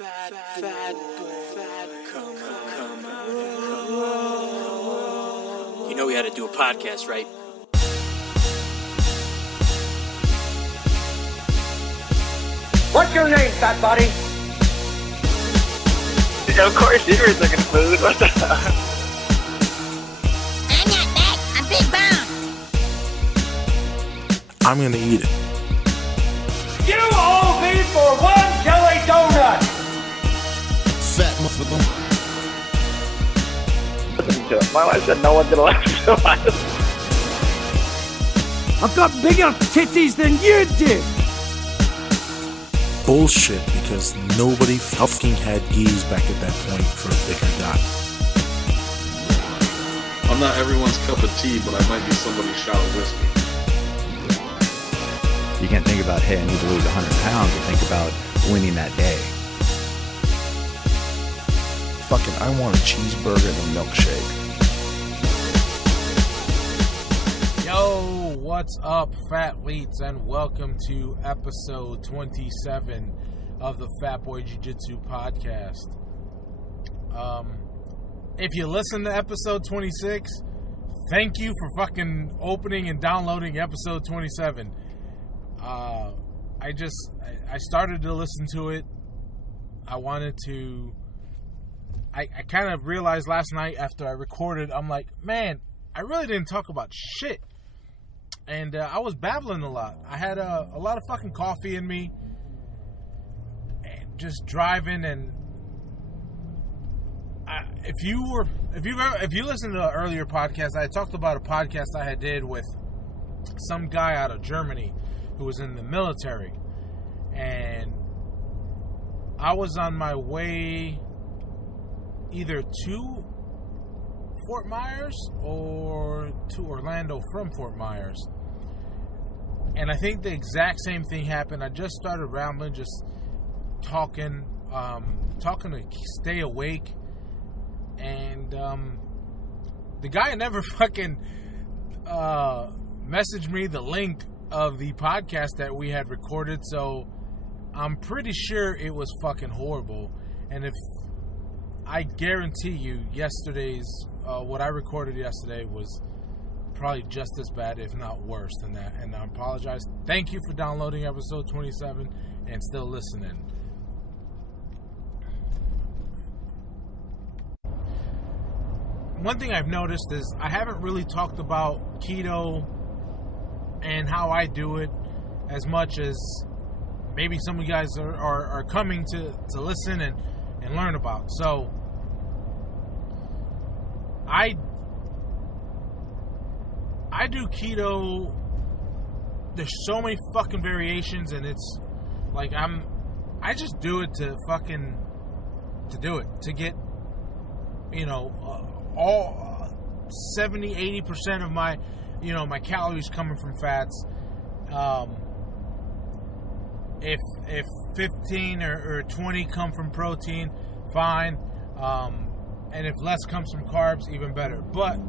You know we had to do a podcast, right? What's your name, fat buddy? Of course, you were looking food. What the hell? I'm not fat. I'm big boned. I'm gonna eat it. You owe me for one jelly donut! Fat motherfucker. Listen to it. My wife said no one's gonna listen to us. I've got bigger titties than you do! Bullshit, because nobody fucking had geese back at that point for a bigger guy. I'm not everyone's cup of tea, but I might be somebody's shot of whiskey. You can't think about, hey, I need to lose 100 pounds, and think about winning that day. Fucking, I want a cheeseburger and a milkshake. Yo, what's up, Fathletes, and welcome to episode 27 of the Fat Boy Jiu-Jitsu podcast. If you listen to episode 26, thank you for fucking opening and downloading episode 27. I started to listen to it. I kind of realized last night after I recorded, I'm like, man, I really didn't talk about shit. And I was babbling a lot. I had a lot of fucking coffee in me, and just driving. And if you listened to an earlier podcast, I talked about a podcast I had did with some guy out of Germany who was in the military, and I was on my way either to Fort Myers or to Orlando from Fort Myers. And I think the exact same thing happened. I just started rambling, just talking to stay awake. And the guy never fucking messaged me the link of the podcast that we had recorded. So I'm pretty sure it was fucking horrible. And if I guarantee you, yesterday's what I recorded yesterday was probably just as bad, if not worse than that. And I apologize. Thank you for downloading episode 27 and still listening. One thing I've noticed is I haven't really talked about keto and how I do it as much as maybe some of you guys are coming to listen and learn about. So I do keto. There's so many fucking variations, and it's like I just do it to get, all 70-80% of my my calories coming from fats. If 15 or 20 come from protein, fine. And if less comes from carbs, even better. But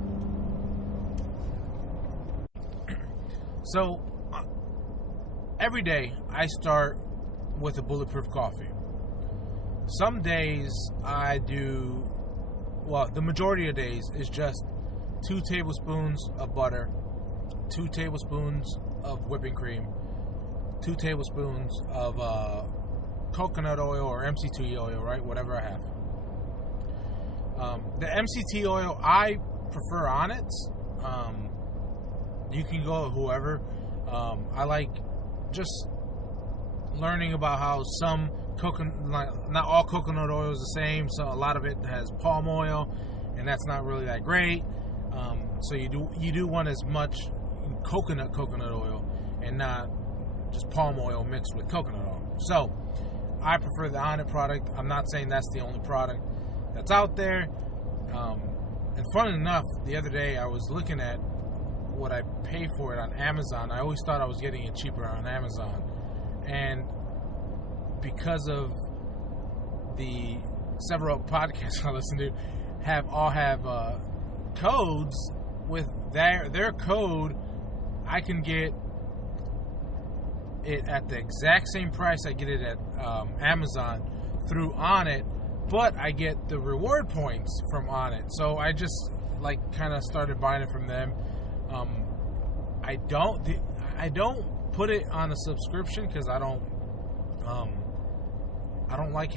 so every day I start with a bulletproof coffee. Some days I do, the majority of days is just 2 tablespoons of butter, 2 tablespoons of whipping cream, 2 tablespoons of coconut oil or MCT oil, right? Whatever I have. The MCT oil, I prefer on it. You can go with whoever. I like just learning about how some not all coconut oil is the same. So a lot of it has palm oil, and that's not really that great. So you do want as much coconut oil and not just palm oil mixed with coconut oil. So I prefer the Onnit product. I'm not saying that's the only product that's out there. And funny enough, the other day I was looking at what I pay for it on Amazon. I always thought I was getting it cheaper on Amazon. And because of the several podcasts I listen to have codes, with their code, I can get it at the exact same price I get it at Amazon through On It, but I get the reward points from On It. So I just kind of started buying it from them. I don't put it on a subscription because I don't like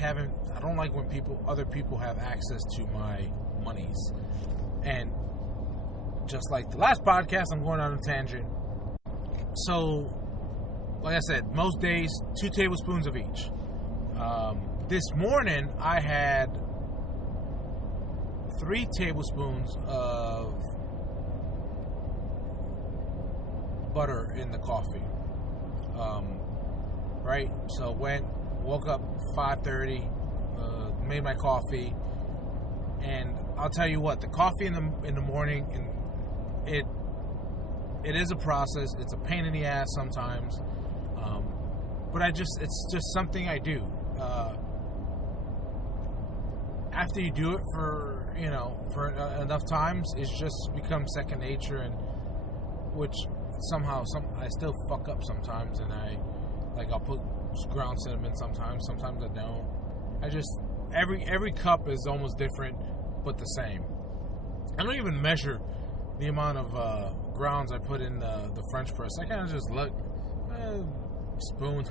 when other people have access to my monies. And just like the last podcast, I'm going on a tangent. So, like I said, most days 2 tablespoons of each. This morning I had 3 tablespoons of butter in the coffee. Right? So woke up 5:30, made my coffee, and I'll tell you what, the coffee in the morning, it is a process. It's a pain in the ass sometimes, but it's just something I do. After you do it for enough times, it's just become second nature, and which somehow I still fuck up sometimes, and I'll put ground cinnamon sometimes I don't. I just every cup is almost different but the same. I don't even measure the amount of grounds I put in the French press. I kind of just look, spoon.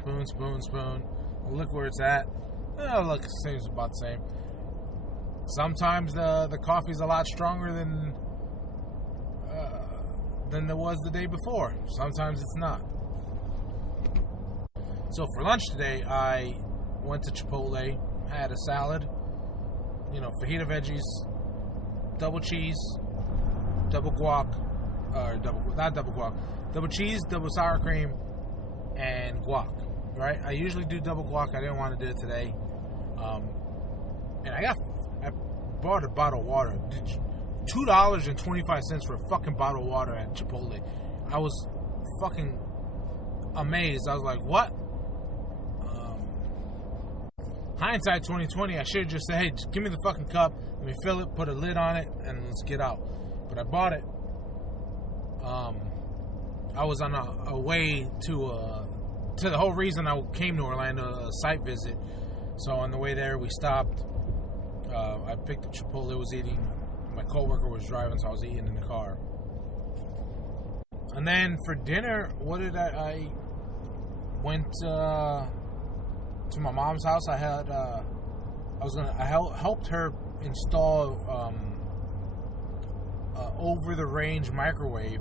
I'll look where it's at. Look, it seems about the same. Sometimes the coffee's a lot stronger than it was the day before. Sometimes it's not. So for lunch today, I went to Chipotle, had a salad, fajita veggies, double cheese, double guac, double cheese, double sour cream, and guac. Right? I usually do double guac. I didn't want to do it today. And I bought a bottle of water. $2.25 for a fucking bottle of water at Chipotle. I was fucking amazed. I was like, what? Hindsight 2020, I should have just said, hey, just give me the fucking cup, let me fill it, put a lid on it, and let's get out. But I bought it. I was on a way to the whole reason I came to Orlando, a site visit. So on the way there, we stopped. I picked up Chipotle, was eating. My coworker was driving, so I was eating in the car. And then for dinner, what did I went to my mom's house. I helped her install over the range microwave.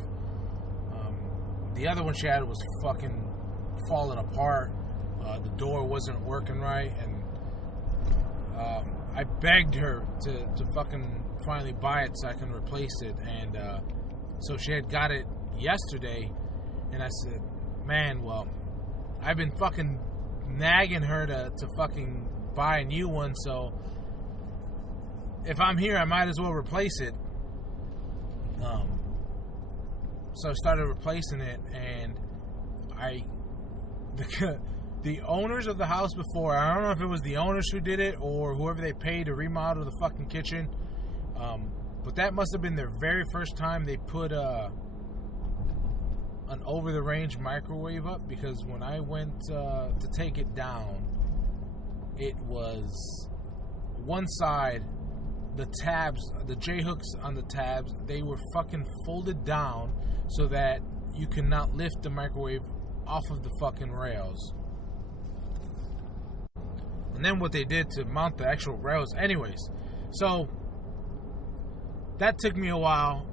The other one she had was fucking falling apart. The door wasn't working right, and I begged her to fucking finally buy it so I can replace it. And so she had got it yesterday, and I said, man, well, I've been fucking nagging her to fucking buy a new one, so if I'm here, I might as well replace it. So I started replacing it, and the owners of the house before, I don't know if it was the owners who did it or whoever they paid to remodel the fucking kitchen, but that must have been their very first time they put an over-the-range microwave up, because when I went to take it down, it was one side, the tabs, the J-hooks on the tabs, they were fucking folded down so that you cannot lift the microwave off of the fucking rails. And then what they did to mount the actual rails, anyways. So that took me a while,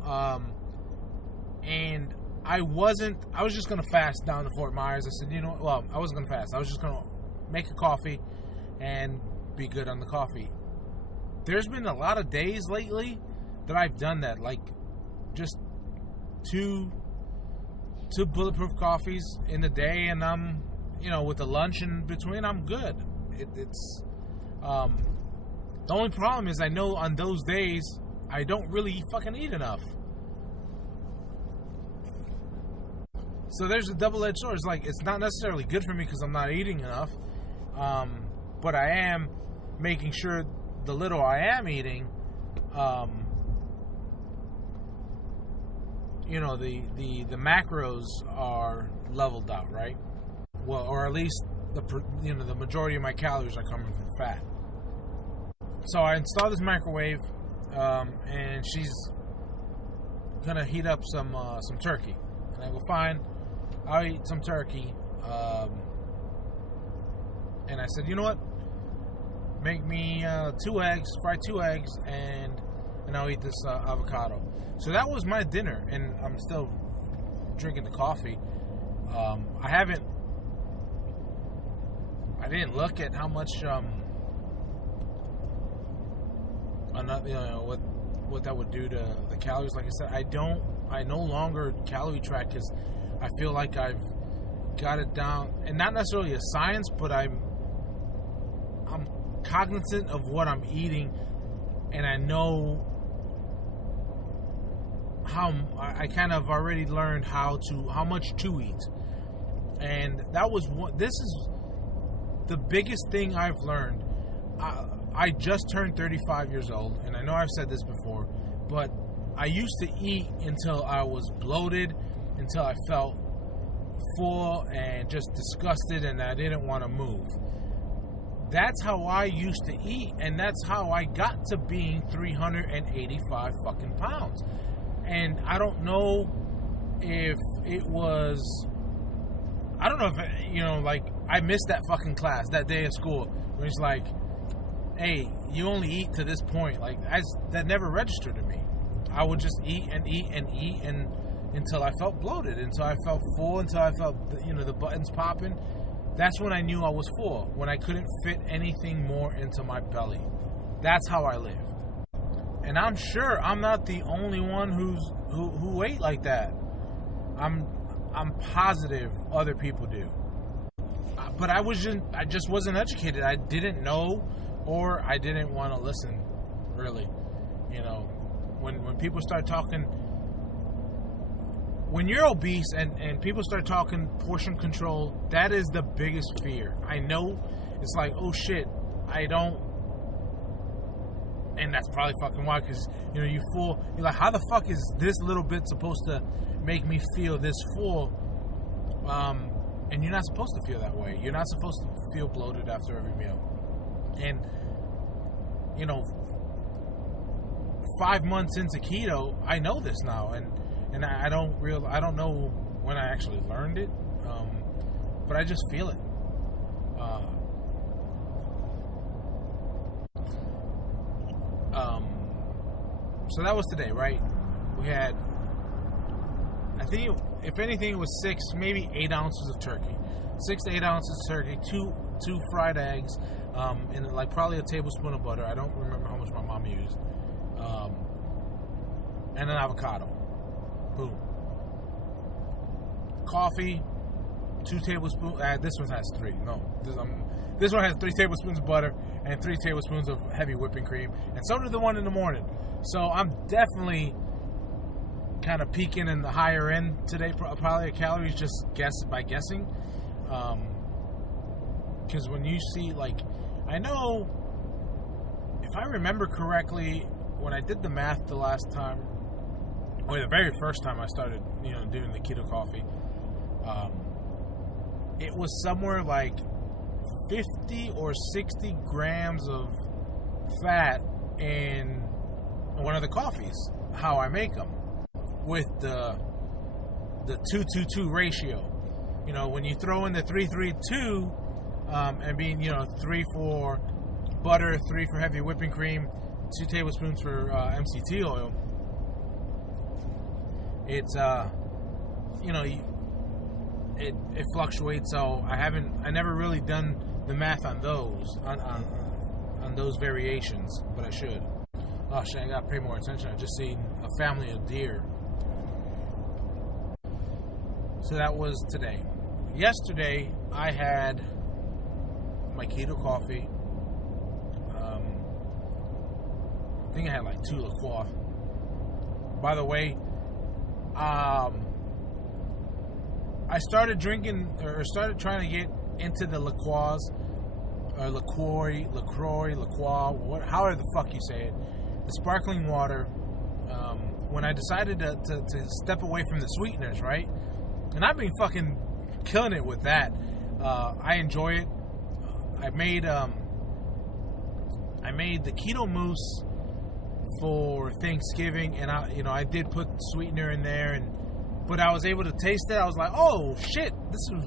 and I was just going to fast down to Fort Myers. I said, I wasn't going to fast. I was just going to make a coffee and be good on the coffee. There's been a lot of days lately that I've done that, like just two bulletproof coffees in the day, and I'm, with the lunch in between, I'm good. It's the only problem is I know on those days I don't really fucking eat enough. So there's a double-edged sword. It's like, it's not necessarily good for me because I'm not eating enough, but I am making sure the little I am eating, the macros are leveled out, right? Well, or at least the majority of my calories are coming from fat. So I installed this microwave, and she's gonna heat up some turkey. And I go, fine, I'll eat some turkey. And I said, you know what? Make me 2 eggs, fry 2 eggs, and I'll eat this avocado. So that was my dinner, and I'm still drinking the coffee. I didn't look at how much what that would do to the calories. Like I said, I no longer calorie track because I feel like I've got it down, and not necessarily a science, but I'm cognizant of what I'm eating, and I know how I kind of already learned how much to eat. And that was this is the biggest thing I've learned. I just turned 35 years old, and I know I've said this before, but I used to eat until I was bloated, until I felt full and just disgusted, and I didn't want to move. That's how I used to eat, and that's how I got to being 385 fucking pounds. And I don't know if it was, I don't know if, like, I missed that fucking class that day at school where it's like, hey, you only eat to this point. Like, that never registered to me. I would just eat and eat and eat until I felt bloated, until I felt full, until I felt, the buttons popping. That's when I knew I was full, when I couldn't fit anything more into my belly. That's how I lived. And I'm sure I'm not the only one who ate like that. I'm positive other people do. But I just wasn't educated. I didn't know, or I didn't want to listen, really. When people start talking, when you're obese and people start talking portion control, that is the biggest fear. I know it's like, oh shit, I don't, and that's probably fucking why, because you're full. You're like, how the fuck is this little bit supposed to make me feel this full? And you're not supposed to feel that way. You're not supposed to feel bloated after every meal. And 5 months into keto, I know this now, and I don't know when I actually learned it, but I just feel it. So that was today, right? We had, I think, if anything, it was 6, maybe 8 ounces of turkey. 6 to 8 ounces of turkey, two fried eggs, and like probably a tablespoon of butter. I don't remember how much my mom used. And an avocado. Boom. Coffee, 2 tablespoons. This one has 3. No, this one has 3 tablespoons of butter and 3 tablespoons of heavy whipping cream. And so did the one in the morning. So I'm definitely kind of peaking in the higher end today, probably calories, just by guessing. Because when you see, like, I know, if I remember correctly, when I did the math the last time, or the very first time I started, doing the keto coffee, it was somewhere like 50 or 60 grams of fat in one of the coffees, how I make them, with the 2-2-2 ratio. When you throw in the 3-3-2, and being, 3 for butter, 3 for heavy whipping cream, 2 tablespoons for MCT oil, it's it fluctuates. So I never really done the math on those on those variations, but I should. Oh shit, I gotta pay more attention. I just seen a family of deer. So that was today. Yesterday I had my keto coffee. I think I had like 2 La Croix. By the way, I started drinking, or started trying to get into the La Croix, or LaCroix, however the fuck you say it, the sparkling water, when I decided to step away from the sweeteners, right? And I've been fucking killing it with that. I enjoy it. I made the keto mousse for Thanksgiving, and I did put sweetener in there, but I was able to taste it. I was like, oh shit, this is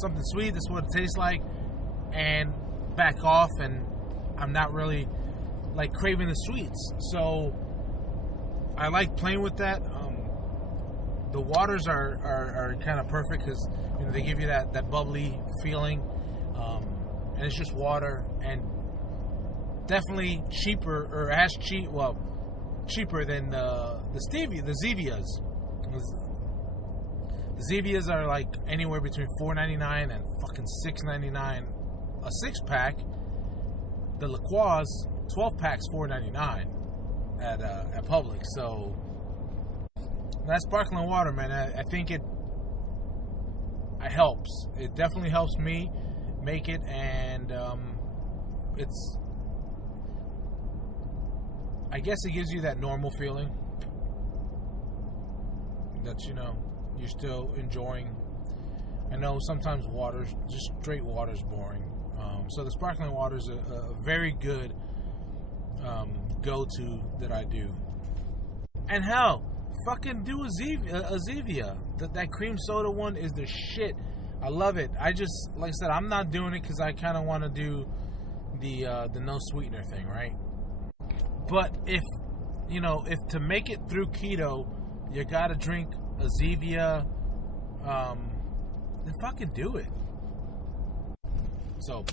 something sweet. This is what it tastes like, and back off, and I'm not really like craving the sweets. So I like playing with that. The waters are kind of perfect because they give you that bubbly feeling, and it's just water, and definitely cheaper than the Zevias. The Zevias are like anywhere between $4.99 and fucking $6.99 a 6-pack. The La Croix 12-pack's $4.99 at Publix. So that sparkling water, man, I think it helps. It definitely helps me make it, and I guess it gives you that normal feeling that you're still enjoying. I know sometimes just straight water's boring, so the sparkling water is a very good go-to that I do. And hell, fucking do a Zevia. That cream soda one is the shit. I love it. I just, like I said, I'm not doing it because I kind of want to do the no sweetener thing, right? But if to make it through keto, you gotta drink a Zevia, then fucking do it. So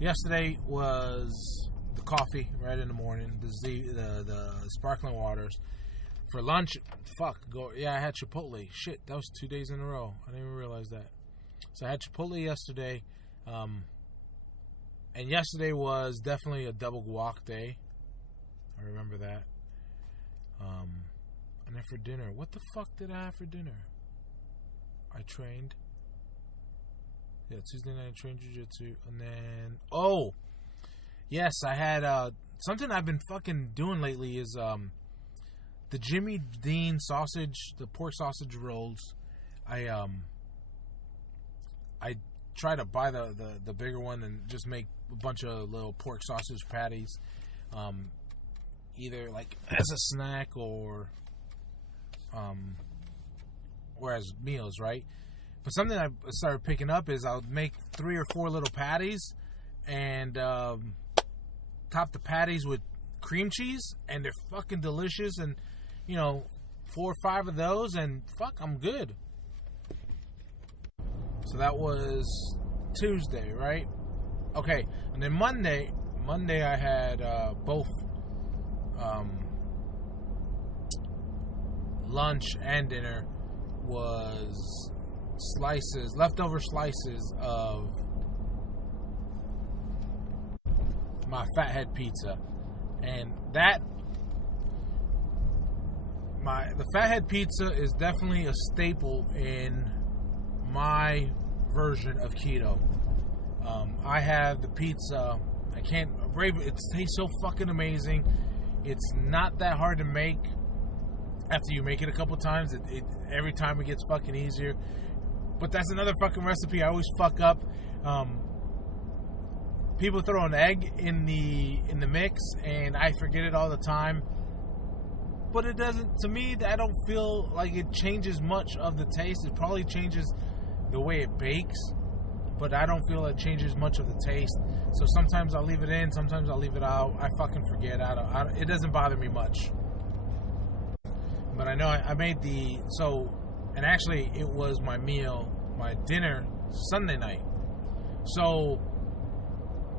yesterday was the coffee right in the morning, the sparkling waters. For lunch, I had Chipotle. Shit, that was 2 days in a row. I didn't even realize that. So I had Chipotle yesterday, and yesterday was definitely a double guac day. I remember that. And then for dinner, what the fuck did I have for dinner? I trained. Yeah, Tuesday night I trained jiu-jitsu. And then, yes, I had, something I've been fucking doing lately is, the Jimmy Dean sausage, the pork sausage rolls. I try to buy the bigger one and just make a bunch of little pork sausage patties, either like as a snack or as meals, right? But something I started picking up is I'll make 3 or 4 little patties and top the patties with cream cheese, and they're fucking delicious. And 4 or 5 of those, and fuck, I'm good. So that was Tuesday, right? Okay, and then Monday I had both lunch and dinner was leftover slices of my Fathead pizza, and the Fathead pizza is definitely a staple in my version of keto. I have the pizza. I can't brave it. It tastes so fucking amazing. It's not that hard to make. After you make it a couple times, every time it gets fucking easier. But that's another fucking recipe I always fuck up. People throw an egg in the mix, and I forget it all the time. But it doesn't, to me, I don't feel like it changes much of the taste. It probably changes the way it bakes, but I don't feel it changes much of the taste. So sometimes I'll leave it in, sometimes I'll leave it out. I fucking forget. It doesn't bother me much. But I know I made and actually it was my dinner Sunday night. So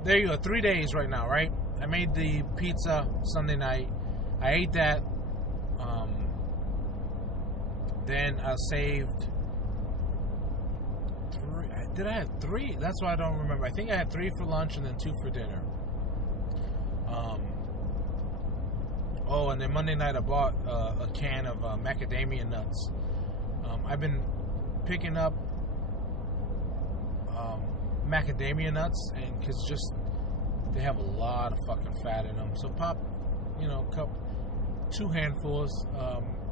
there you go, 3 days right now, right? I made the pizza Sunday night. I ate that. Then I saved 3. Did I have 3? That's why I don't remember. I think I had 3 for lunch and then 2 for dinner. And then Monday night I bought a can of macadamia nuts. I've been picking up macadamia nuts, and because they have a lot of fucking fat in them. So pop, 2 handfuls.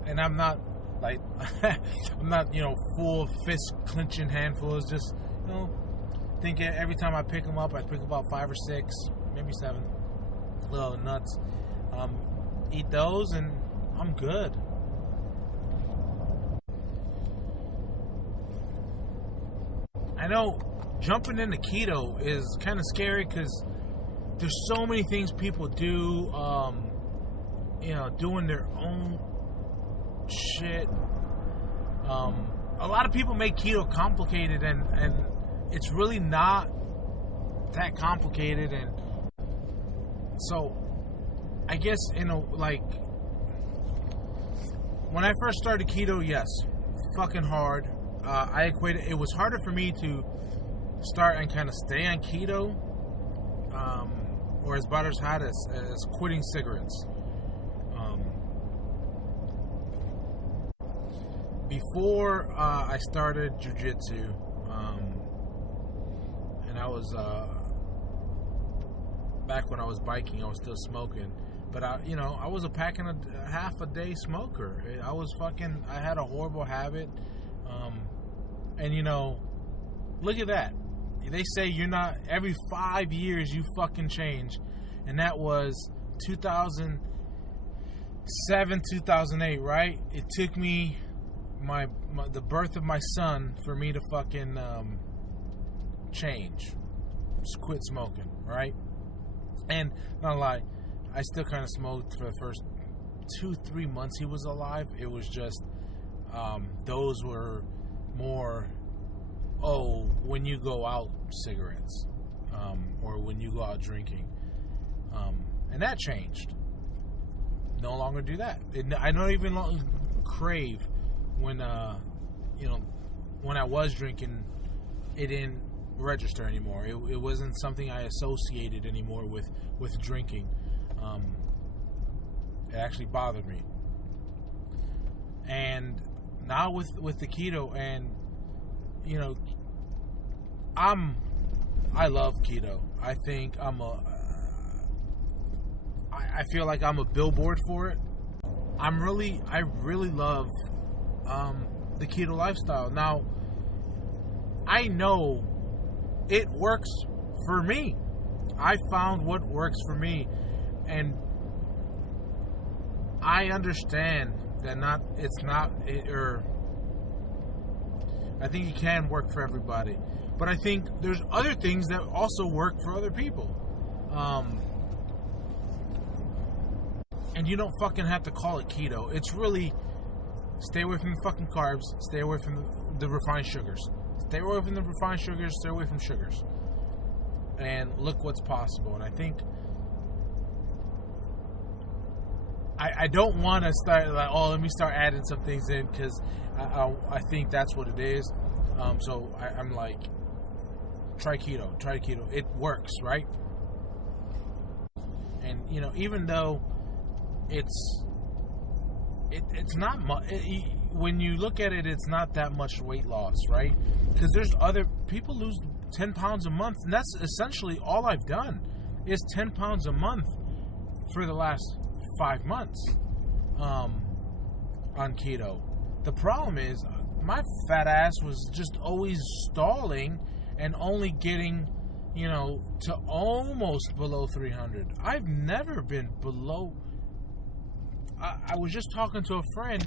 And I'm not like I'm not full fist clenching handfuls. Just I think every time I pick them up, I pick about 5 or 6, maybe 7 little nuts. Eat those, and I'm good. I know jumping into keto is kind of scary because there's so many things people do, doing their own shit. A lot of people make keto complicated, and it's really not that complicated. And so I guess, when I first started keto, yes, fucking hard. I equated, it was harder for me to start and kind of stay on keto, or as about as hard as quitting cigarettes. Before I started jiu-jitsu, and I was back when I was biking, I was still smoking. But I was a pack and a half a day smoker. I had a horrible habit. And look at that. They say you're not, every 5 years you fucking change. And that was 2007, 2008, right? It took me the birth of my son for me to fucking change. Just quit smoking, right? And not lie, I still kind of smoked for the first 2-3 months he was alive. It was just those were more when you go out cigarettes, or when you go out drinking, and that changed. No longer do that. I don't even crave when when I was drinking. It didn't register anymore. It wasn't something I associated anymore with drinking. It actually bothered me. And now with the keto, and I love keto. I think I feel like I'm a billboard for it. I really love the keto lifestyle. Now, I know it works for me. I found what works for me, and I understand that I think it can work for everybody, but I think there's other things that also work for other people. And you don't fucking have to call it keto. It's really stay away from the fucking carbs, stay away from the refined sugars. Stay away from the refined sugars, stay away from sugars. And look what's possible. And I think I don't want to start let me start adding some things in, because I think that's what it is. So I'm like, try keto. It works, right? And even though it's not much, when you look at it, it's not that much weight loss, right? Because there's other people lose 10 pounds a month, and that's essentially all I've done is 10 pounds a month for the last 5 months on keto. The problem is my fat ass was just always stalling and only getting to almost below 300. I've never been below. I was just talking to a friend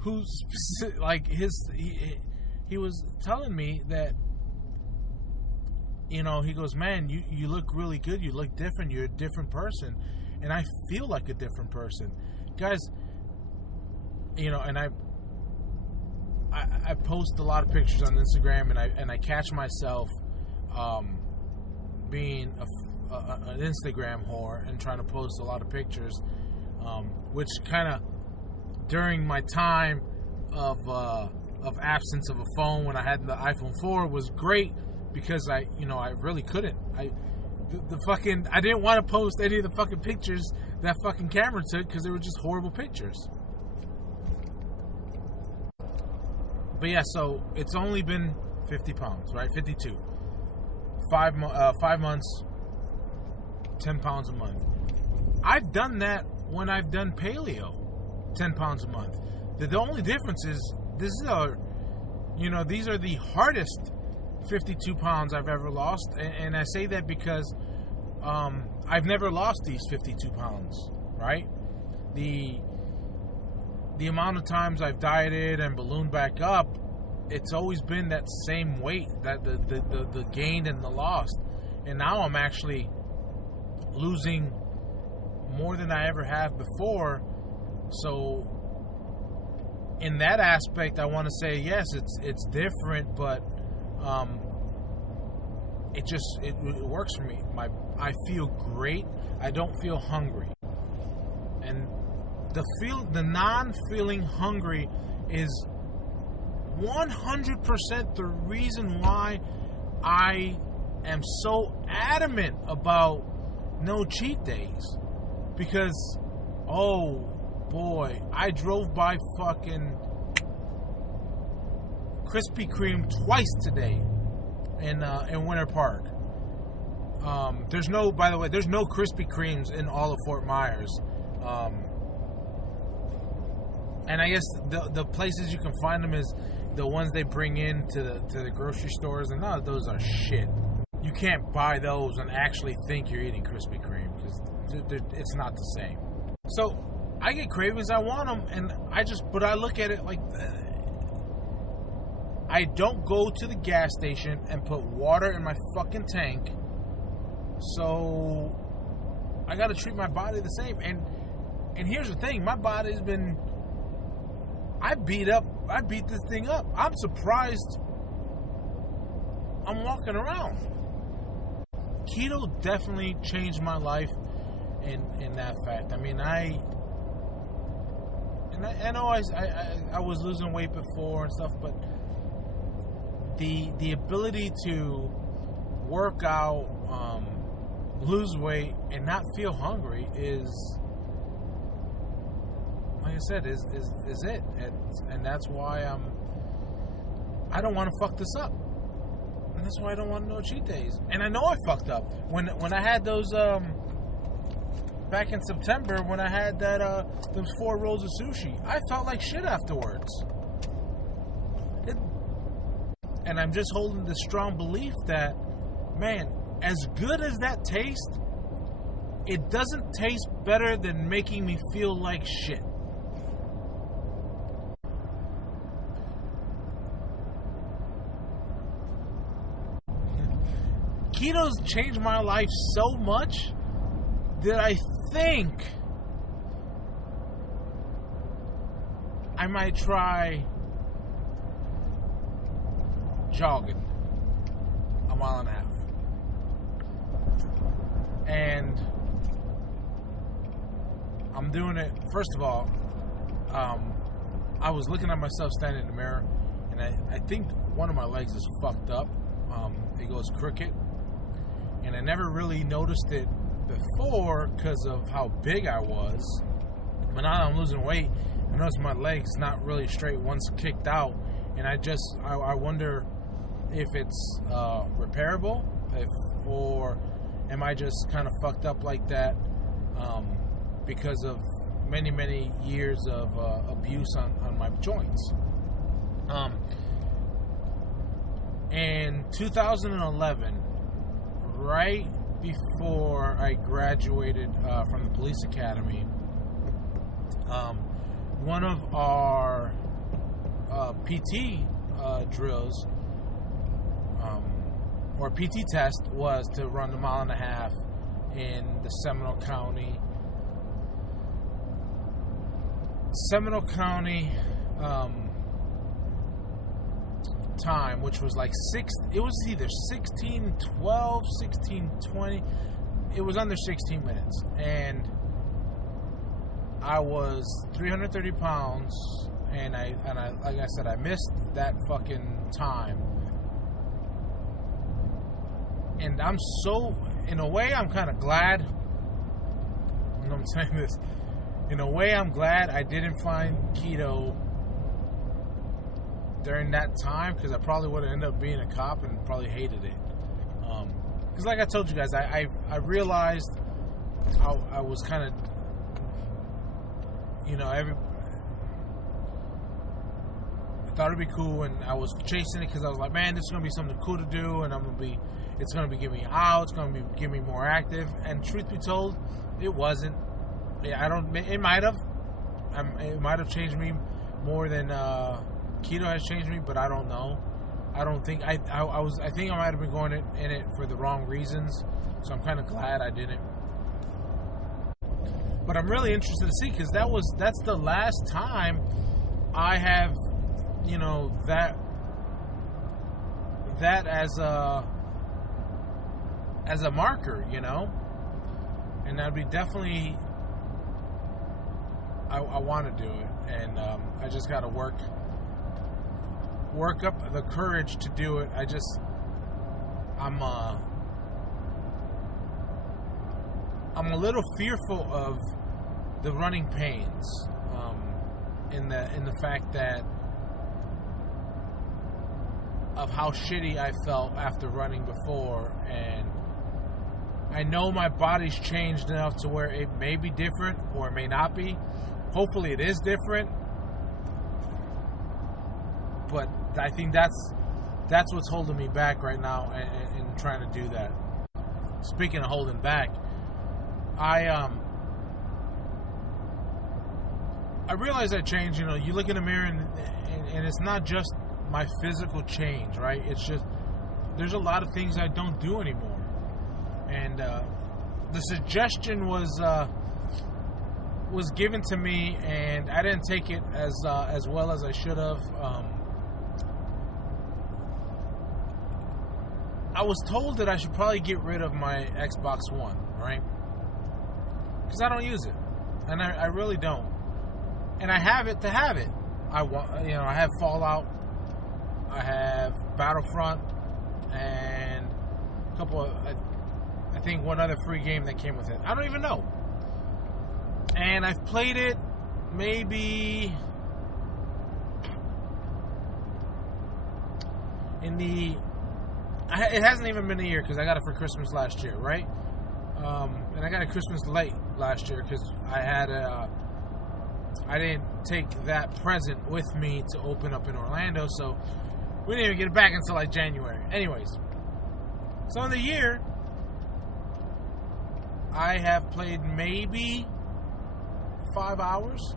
who's like he was telling me that he goes, man, you look really good, you look different, you're a different person. And I feel like a different person, guys. And I post a lot of pictures on Instagram, and I catch myself being an Instagram whore and trying to post a lot of pictures, which kind of during my time of absence of a phone when I had the iPhone 4 was great, because I really couldn't. I didn't want to post any of the fucking pictures that fucking camera took, because they were just horrible pictures. But yeah, so it's only been 50 pounds, right? 52. 5 months, 10 pounds a month. I've done that when I've done paleo, 10 pounds a month. The only difference is these are the hardest 52 pounds I've ever lost. And I say that because I've never lost these 52 pounds, right? The amount of times I've dieted and ballooned back up, it's always been that same weight, that the gained and the lost. And now I'm actually losing more than I ever have before. So in that aspect, I want to say yes, it's different, but it works for me. I feel great. I don't feel hungry, and the non-feeling hungry is 100% the reason why I am so adamant about no cheat days. Because, oh boy, I drove by fucking Krispy Kreme twice today in Winter Park. There's no Krispy Kremes in all of Fort Myers. And I guess the places you can find them is the ones they bring in to the grocery stores, and none of those are shit. You can't buy those and actually think you're eating Krispy Kreme, because it's not the same. So I get cravings, I want them, and but I look at it like, I don't go to the gas station and put water in my fucking tank, so I gotta treat my body the same. And here's the thing, my body's been, I beat this thing up. I'm surprised I'm walking around. Keto definitely changed my life in that fact. I mean, I know I was losing weight before and stuff, but the ability to work out, lose weight, and not feel hungry is, like I said, is it. And that's why I don't want to fuck this up. And that's why I don't want no cheat days. And I know I fucked up. When I had those, back in September, when I had those 4 rolls of sushi, I felt like shit afterwards. And I'm just holding the strong belief that, man, as good as that tastes, it doesn't taste better than making me feel like shit. Keto's changed my life so much that I think I might try jogging a 1.5 miles. And I'm doing it, first of all, I was looking at myself standing in the mirror, and I think one of my legs is fucked up. It goes crooked. And I never really noticed it before because of how big I was. But now that I'm losing weight, I notice my legs not really straight once kicked out. And I wonder if it's repairable, or am I just kind of fucked up like that because of many, many years of abuse on my joints. In 2011, right before I graduated from the police academy, one of our PT drills, or PT test, was to run the 1.5 miles in the Seminole County time, which was like it was either 16:12, 16:20. It was under 16 minutes, and I was 330 pounds, and I like I said, I missed that fucking time. And I'm so, in a way, I'm kind of glad. You know what I'm saying? This, in a way, I'm glad I didn't find keto during that time, because I probably would have ended up being a cop and probably hated it. Because like I told you guys, I realized I was kind of, thought it'd be cool, and I was chasing it because I was like, man, this is gonna be something cool to do, and it's gonna be giving me out, it's gonna be giving me more active. And truth be told, it wasn't. It might have changed me more than keto has changed me, but I don't know. I don't think I think I might have been going in it for the wrong reasons, so I'm kind of glad I didn't. But I'm really interested to see, because that's the last time I have, that as a marker, and that'd be definitely. I want to do it, and I just got to work up the courage to do it. I'm a little fearful of the running pains, in the fact that of how shitty I felt after running before, and I know my body's changed enough to where it may be different or it may not be. Hopefully it is different, but I think that's what's holding me back right now in trying to do that. Speaking of holding back, I realize I changed. You look in the mirror and it's not just my physical change, right? It's just there's a lot of things I don't do anymore, and the suggestion was given to me, and I didn't take it as well as I should have. I was told that I should probably get rid of my Xbox One, right? Because I don't use it, and I really don't. And I have it to have it. I have Fallout, I have Battlefront, and a couple of, I think one other free game that came with it. I don't even know. And I've played it maybe it hasn't even been a year, because I got it for Christmas last year, right? And I got it Christmas late last year because I didn't take that present with me to open up in Orlando, so we didn't even get it back until like January. Anyways, so in the year, I have played maybe 5 hours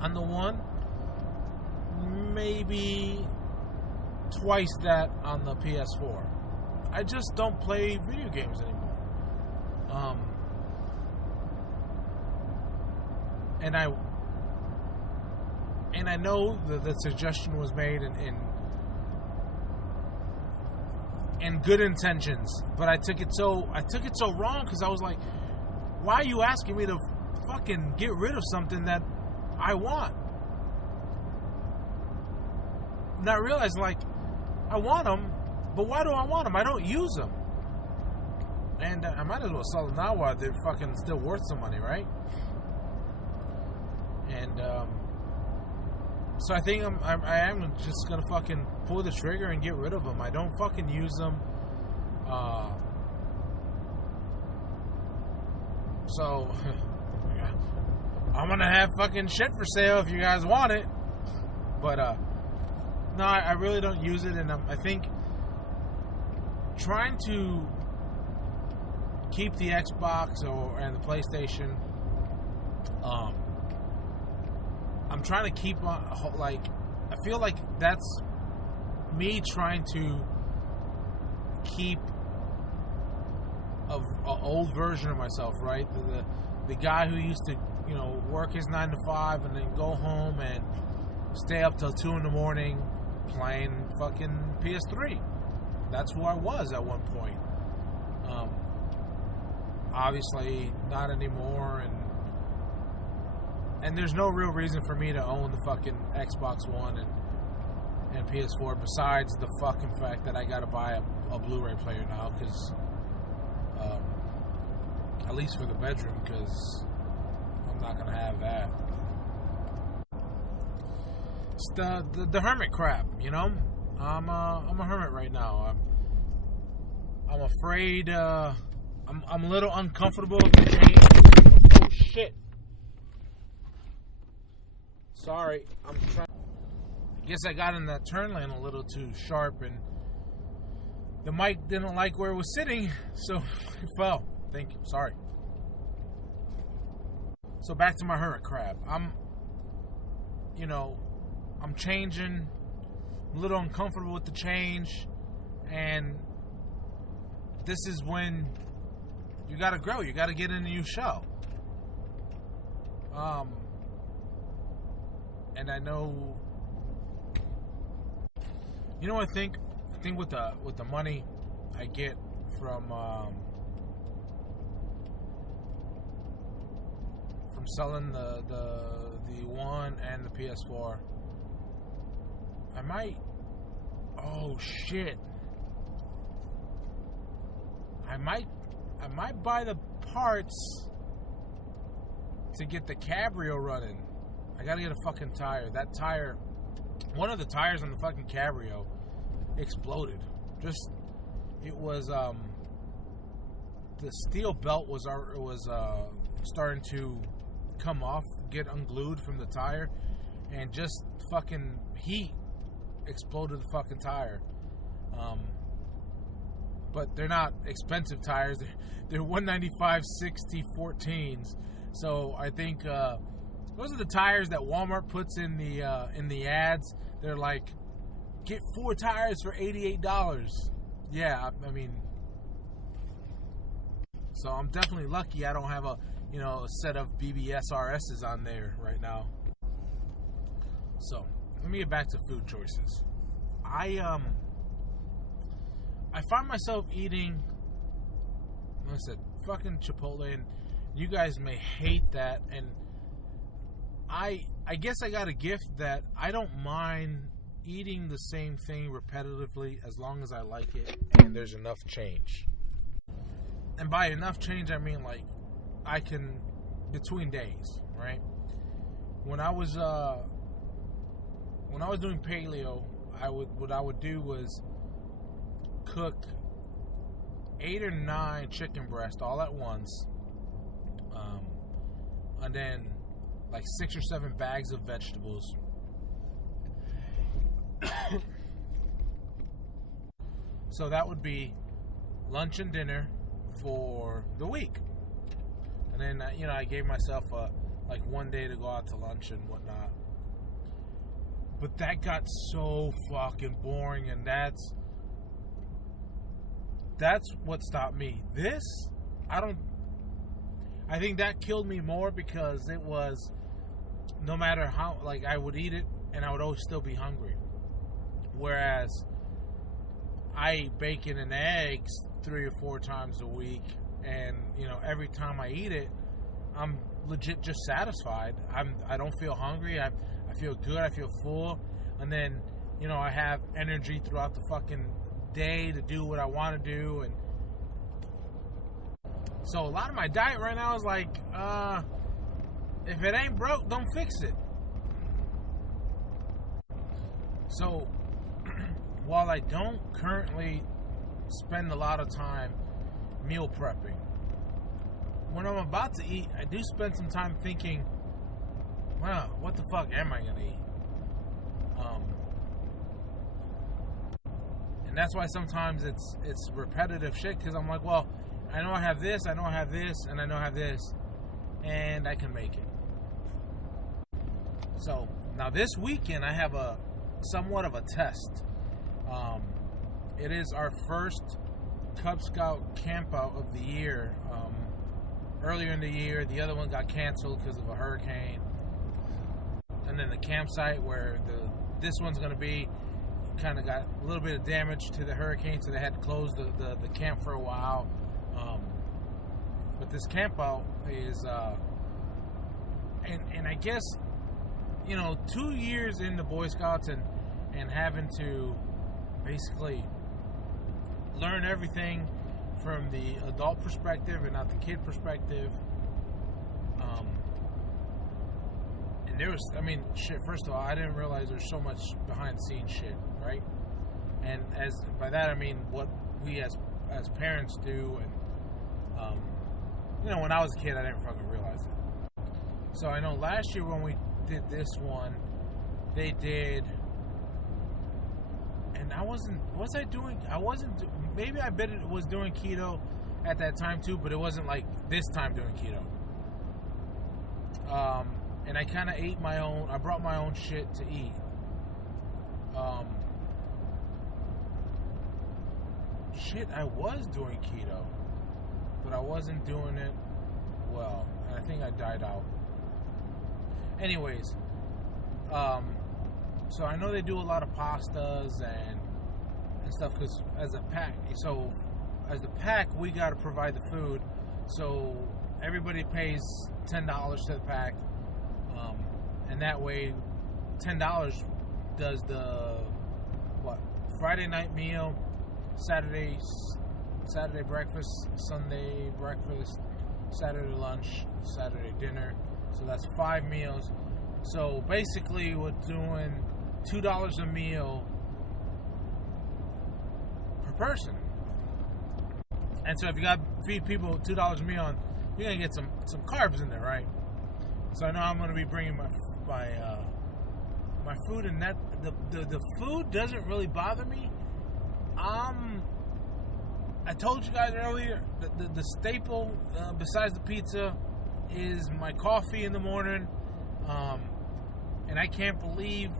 on the one, maybe twice that on the PS4. I just don't play video games anymore. And I know that the suggestion was made in good intentions, but I took it so wrong, because I was like, why are you asking me to fucking get rid of something that I want? Not realizing, like, I want them, but why do I want them? I don't use them, and I might as well sell them now while they're fucking still worth some money, right? And so I think I am just gonna fucking pull the trigger and get rid of them. I don't fucking use them. So I'm gonna have fucking shit for sale if you guys want it. But no, I really don't use it, and I think trying to keep the Xbox and the PlayStation. I'm trying to keep on, like, I feel like that's me trying to keep an old version of myself, right? The guy who used to, work his 9 to 5 and then go home and stay up till 2 in the morning playing fucking PS3. That's who I was at one point. Obviously not anymore, and there's no real reason for me to own the fucking Xbox One and PS4 besides the fucking fact that I gotta buy a Blu-ray player now, because at least for the bedroom, because I'm not gonna have that. It's the hermit crap, I'm a hermit right now. I'm afraid. I'm a little uncomfortable with the change. Oh shit! Sorry, I'm trying. guess I got in that turn lane a little too sharp, and the mic didn't like where it was sitting, so it fell. Thank you. Sorry. So back to my hermit crab. I'm changing. I'm a little uncomfortable with the change, and this is when you got to grow. You got to get in a new shell. And I know, I think with the money I get from selling the One and the PS4, I might. Oh shit! I might buy the parts to get the Cabrio running. I gotta get a fucking tire. That tire, one of the tires on the fucking Cabrio exploded. It was the steel belt was starting to come off, get unglued from the tire, and just fucking heat exploded the fucking tire. But they're not expensive tires. They're 195 60 14s. So I think those are the tires that Walmart puts in the ads. They're like, get 4 tires for $88. Yeah, I mean, so I'm definitely lucky I don't have a set of BBS RSs on there right now. So let me get back to food choices. I find myself eating, like I said, fucking Chipotle, and you guys may hate that, and I guess I got a gift that I don't mind eating the same thing repetitively as long as I like it and there's enough change. And by enough change, I mean like I can between days, right? When I was doing paleo, what I would do was cook 8 or 9 chicken breasts all at once, and then like 6 or 7 bags of vegetables. So that would be lunch and dinner for the week. And then I gave myself like one day to go out to lunch and whatnot. But that got so fucking boring, and that's what stopped me. I think that killed me more because it was, no matter how, like, I would eat it and I would always still be hungry. Whereas I eat bacon and eggs 3 or 4 times a week, and every time I eat it, I'm legit just satisfied. I don't feel hungry. I feel good. I feel full, and then I have energy throughout the fucking day to do what I want to do. And so a lot of my diet right now is like, if it ain't broke, don't fix it. So while I don't currently spend a lot of time meal prepping, when I'm about to eat, I do spend some time thinking, wow, what the fuck am I going to eat? And that's why sometimes it's repetitive shit, because I'm like, well, I know I have this, I know I have this, and I know I have this, and I can make it. So now this weekend I have somewhat of a test. It is our first Cub Scout camp out of the year. Earlier in the year, the other one got canceled because of a hurricane. And then the campsite where this one's going to be kind of got a little bit of damage to the hurricane, so they had to close the camp for a while. But this camp out is, and I guess, 2 years in the Boy Scouts and having to basically learn everything from the adult perspective and not the kid perspective. And there was, shit, first of all, I didn't realize there's so much behind the scenes shit, right? And by that I mean what we as parents do, and when I was a kid I didn't fucking realize it. So I know last year when we did this one, they did and I wasn't. Was I doing? I wasn't. Maybe I bet it was doing keto at that time too, but it wasn't like this time doing keto. And I kind of ate my own. I brought my own shit to eat. I was doing keto, but I wasn't doing it well, and I think I died out. Anyways, so I know they do a lot of pastas and stuff because as a pack, we got to provide the food, so everybody pays $10 to the pack, and that way, $10 does the Friday night meal, Saturday breakfast, Sunday breakfast, Saturday lunch, Saturday dinner. So that's 5 meals. So basically, we're doing $2 a meal per person. And so if you got to feed people $2 a meal, you're gonna get some carbs in there, right? So I know I'm gonna be bringing my food, and that the food doesn't really bother me. I told you guys earlier the staple besides the pizza is my coffee in the morning, and I can't believe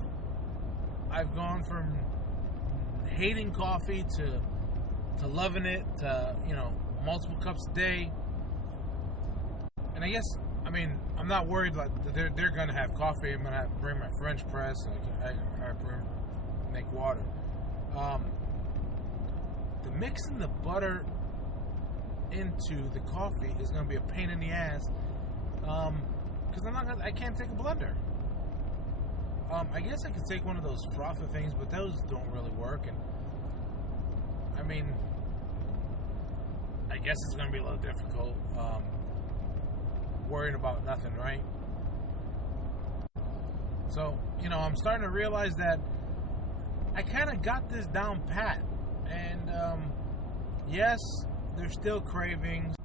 I've gone from hating coffee to loving it to multiple cups a day. And I guess I'm not worried like they're gonna have coffee. I'm gonna have to bring my French press. I make water. The mixing the butter into the coffee is going to be a pain in the ass because I can't take a blender. I guess I could take one of those frother things, but those don't really work. And I guess it's going to be a little difficult worrying about nothing, right? So I'm starting to realize that I kind of got this down pat. And yes, there's still cravings.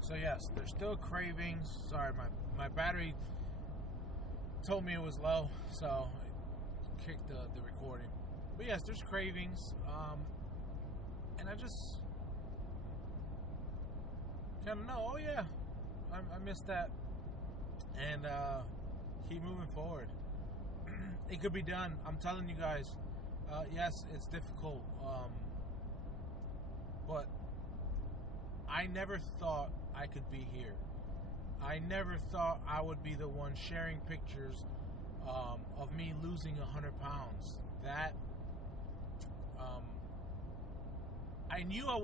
So yes, there's still cravings. Sorry, my battery told me it was low, so I kicked the recording. But yes, there's cravings. And I just kind of know, oh yeah, I missed that. And keep moving forward. It could be done. I'm telling you guys. Yes, it's difficult, but I never thought I could be here. I never thought I would be the one sharing pictures of me losing 100 pounds. That I knew I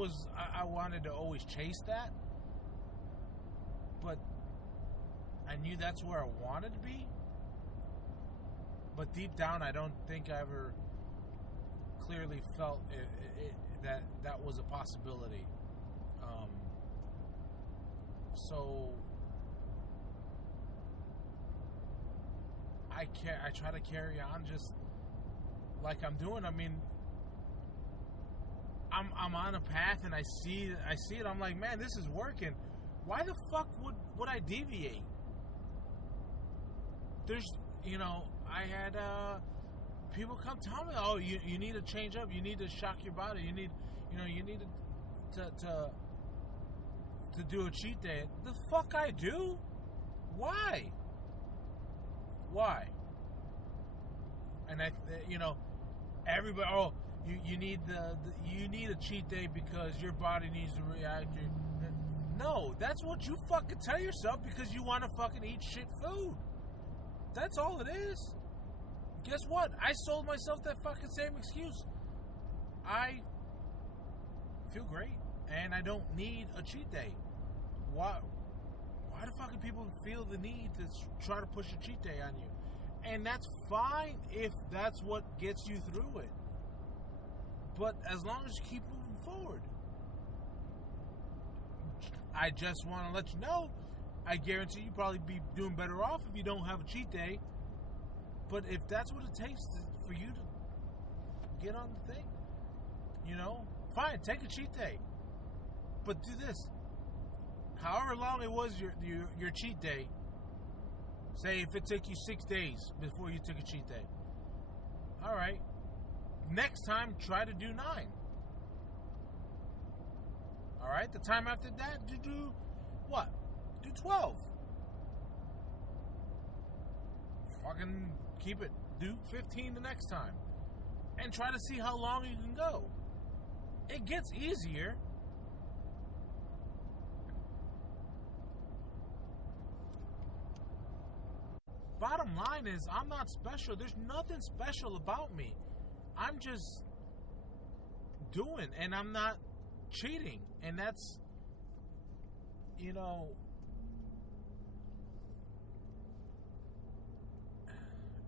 wanted to always chase that, but I knew that's where I wanted to be. But deep down, I don't think I ever clearly felt that was a possibility. So I try to carry on just like I'm doing. I'm on a path and I see it. I'm like, man, this is working. Why the fuck would I deviate? There's I had people come tell me, oh, you need to change up. You need to shock your body. You need to do a cheat day. The fuck I do? Why? And everybody. Oh, you need you need a cheat day because your body needs to react. No, that's what you fucking tell yourself because you want to fucking eat shit food. That's all it is. Guess what? I sold myself that fucking same excuse. I feel great, and I don't need a cheat day. Why do fucking people feel the need to try to push a cheat day on you? And that's fine if that's what gets you through it. But as long as you keep moving forward. I just want to let you know, I guarantee you probably be doing better off if you don't have a cheat day. But if that's what it takes for you to get on the thing, fine, take a cheat day. But do this. However long it was your cheat day, say if it took you 6 days before you took a cheat day. All right. next time, try to do 9. All right? The time after that, do what? Do 12. Fucking keep it. Do 15 the next time. And try to see how long you can go. It gets easier. Bottom line is, I'm not special. There's nothing special about me. I'm just doing, and I'm not cheating. And that's, you know,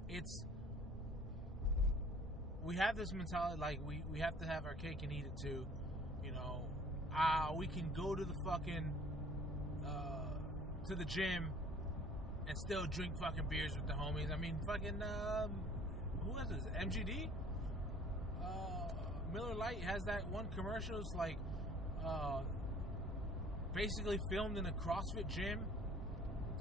it's, we have this mentality, like, we have to have our cake and eat it too. You know, we can go to the fucking, to the gym and still drink fucking beers with the homies. I mean, fucking, who is this? MGD? Miller Lite has that one commercial. It's like, basically filmed in a CrossFit gym.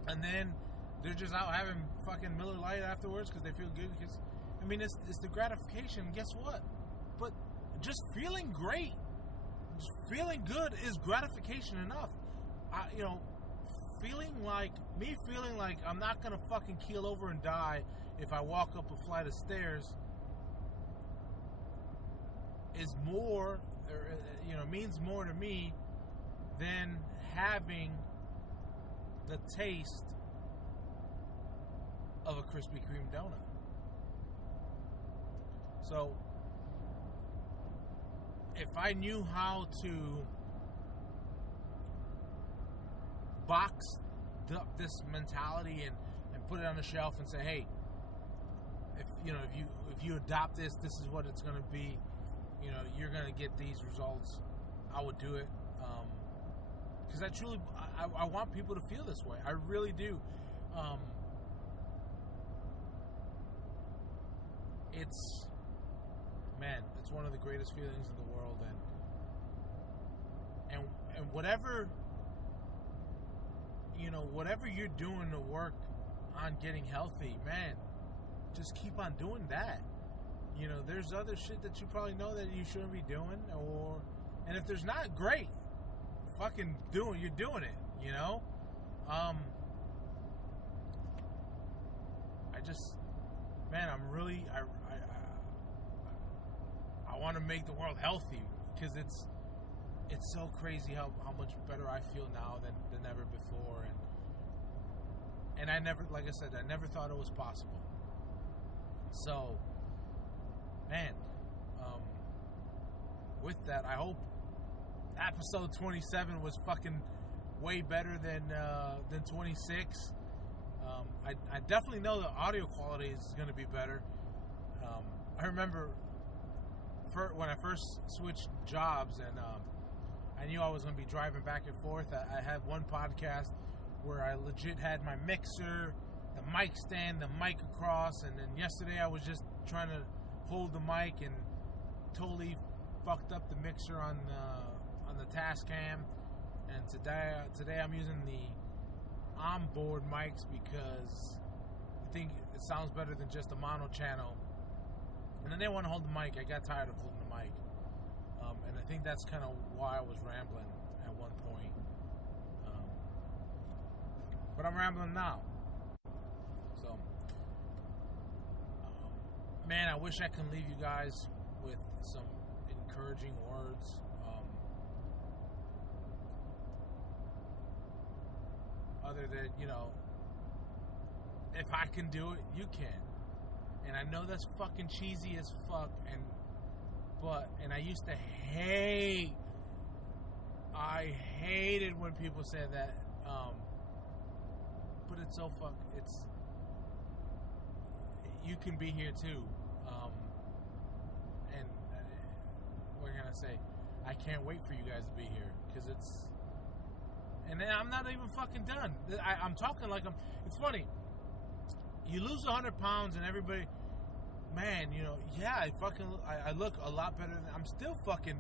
And then they're just out having fucking Miller Lite afterwards because they feel good. Because, I mean, it's the gratification. Guess what? But just feeling great, just feeling good is gratification enough. You know, feeling like I'm not gonna fucking keel over and die if I walk up a flight of stairs is more, or, you know, means more to me than having the taste of a Krispy Kreme donut. So if I knew how to box up this mentality and put it on the shelf and say, hey, if you adopt this, this is what it's going to be. You know, you're going to get these results. I would do it because I truly I want people to feel this way. I really do. It's one of the greatest feelings in the world, and whatever. You know, whatever you're doing to work on getting healthy, man, just keep on doing that. You know, there's other shit that you probably know that you shouldn't be doing, and if there's not, great, fucking you're doing it. You know, I want to make the world healthy because it's so crazy how much better I feel now than ever before, and I never, like I said, I never thought it was possible. So, man, with that, I hope episode 27 was fucking way better than 26. I definitely know the audio quality is going to be better. I remember when I first switched jobs and I knew I was going to be driving back and forth. I had one podcast where I legit had my mixer, the mic stand, the mic across, and then yesterday I was just trying to hold the mic and totally fucked up the mixer on the Tascam. And today I'm using the onboard mics because I think it sounds better than just a mono channel. And I didn't want to hold the mic. I got tired of holding the mic. And I think that's kind of why I was rambling at one point. But I'm rambling now. So, man, I wish I could leave you guys with some encouraging words. Other than, you know, if I can do it, you can. And I know that's fucking cheesy as fuck, and I used to I hated when people said that, but it's so you can be here too, and what can I say? I can't wait for you guys to be here, because and then I'm not even fucking done. I'm talking like it's funny, you lose 100 pounds and everybody, man, you know, yeah, I look a lot better than, I'm still fucking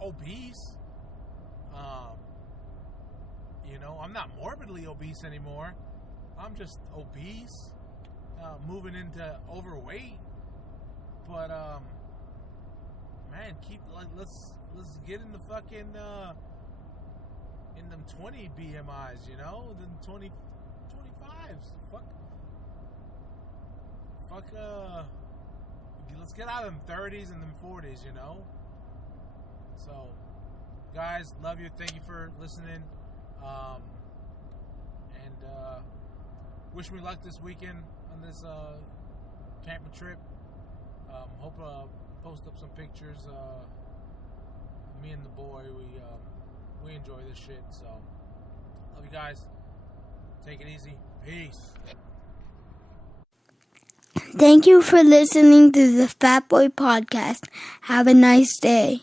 obese. You know, I'm not morbidly obese anymore. I'm just obese, moving into overweight. But man, let's get in the fucking in them 20 BMIs, you know, then 25s. Fuck. Let's get out of them 30s and them 40s, you know. So, guys, love you. Thank you for listening. And wish me luck this weekend on this camping trip. Hope to post up some pictures. Me and the boy, we enjoy this shit. So, love you guys. Take it easy. Peace. Thank you for listening to the Fat Boy Podcast. Have a nice day.